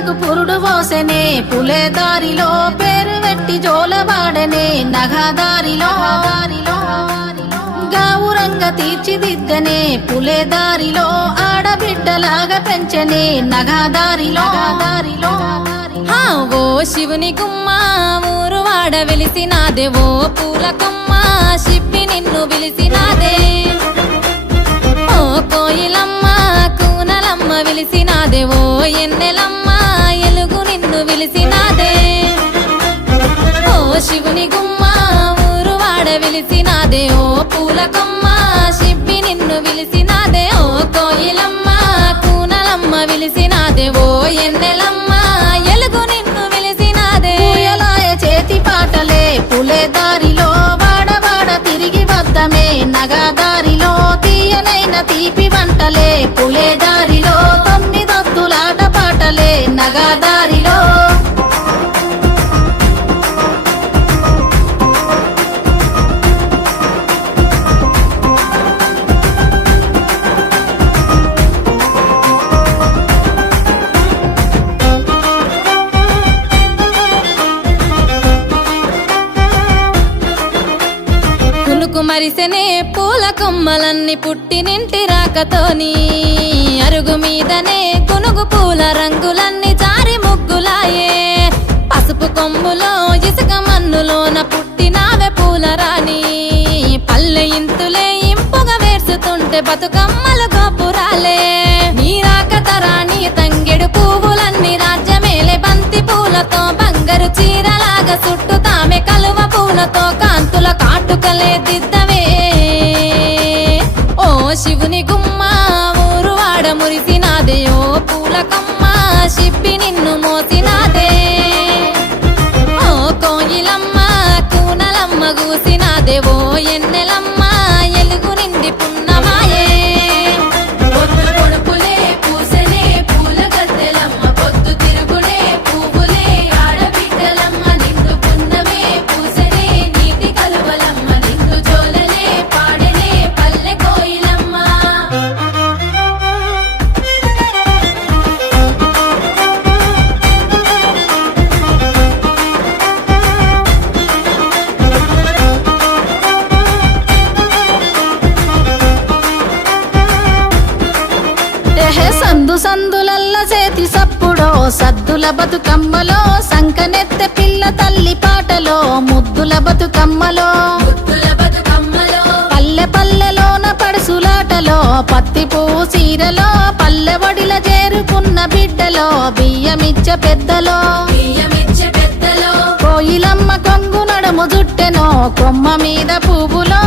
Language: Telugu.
పిల్లకు పురుడు పోసెనే పులే దారిలో పేరు వెట్టి జోలవాడనే నగదారిలో గావురంగ తీర్చిదిద్దనే పులే దారిలో ఆడబిడ్డలాగా పెంచనే నగదారిలో ఓ శివుని గుమ్మ ఊరు వాడ వెలిసినాదే ఓ పూల కొమ్మ శిప్పి నిన్ను పిలిసినాదే ఓ కోయిలమ్మ కూనలమ్మ విలిసినాదే ఓ ఎన్నెలమ్మ ఎలుగు నిన్ను విలిసినాదే ఓ శివుని గుమ్మ ఊరు వాడ వెలిసినాదే ఓ పూల కొమ్మ శిప్పి నిన్ను విలిసినాదే ఓ కోయిలమ్మ కూనలమ్మ విలిసినాదే ఓ ఎన్నెలమ్మ ఎలుగు నిన్ను విలిసినాదే పూయలాయ చేతి పాటలే పులే దారిలో వాడవాడ తిరిగి వద్దమే నగదారిలో తీయనైన తీపి వంటలే పులే దారిలో తొమ్మిదొత్తులాట పాటలే నగదారిలో కునుకు మరిసెనే పూల కొమ్మలన్నీ పుట్టినింటి రాకతోని అరుగు మీదనే కునుగు పూల రంగులన్నీ జారి ముగ్గులాయే పసుపు కొమ్ములో ఇసుక మన్నులోన పుట్టినావే పూల రాణి పల్లె ఇంతులే ఇంపుగా వేర్చుతుంటే బతుకమ్మలు గోపురాలే నీ రాకతరాణి తంగెడు పువ్వులన్నీ రాజ్యమేలే బంతి పూలతో బంగారు చీరలాగా చుట్టుతామె కలువ పూలతో కాంతుల కాటుకలే దిద్దవే ఓ శివుని గుమ్మ ఊరు వాడ మురిసినాదే ఓ పూల కొమ్మ శిప్పి నిన్ను మోసినాదే ఓ కోయిలమ్మ కూనలమ్మ గూసినాదే ఓ ఎన్నెలమ్మ ఎలుగు నిండి పున్నమాయే పొద్దు పొడుపులే పూసెనే పూల గద్దెలమ్మ పొద్దు తిరుగుడే పువ్వులే ఆడబిడ్డలమ్మ నిండు పున్నమే పూసెనే నీటి కలువలమ్మ నిండు జోలనే పాడెనే పల్లె కోయిలమ్మ సందు సందులల్ల చేతి సప్పుడో సద్దుల బతుకమ్మలో సంకనెత్తె పిల్ల తల్లి పాటలో ముద్దుల బతుకమ్మలో పల్లె పల్లెలోన పడుసులాటలో పత్తి పువ్వు చీరలో పల్లె వడిల చేరుకున్న బిడ్డలో బియ్యమిచ్చ పెద్దలో కోయిలమ్మ కొంగు నడుము జుట్టెనో కొమ్మ మీద పువ్వులో